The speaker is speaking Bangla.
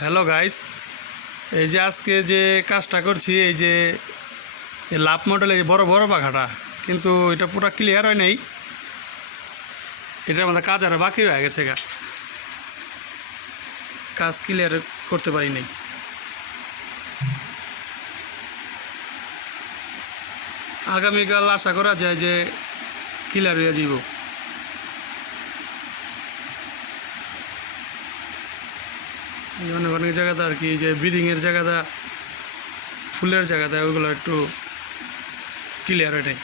হ্যালো গাইস, এই যে আজকে যে কাজটা করছি, এই যে লাভ মডেলের বড় বড় পাখাটা, কিন্তু এটা পুরো ক্লিয়ার হয় নাই। এটার মধ্যে কাজ আরও বাকি রয়ে গেছে, কাজ ক্লিয়ার করতে পারি নাই। আগামীকাল আশা করা যায় যে ক্লিয়ার হয়ে যাব। অনেক অনেক জায়গাতে আর কি, যে ব্রিডিংয়ের জায়গাটা, ফুলের জায়গাটা, ওইগুলো একটু ক্লিয়ার হয় নাই।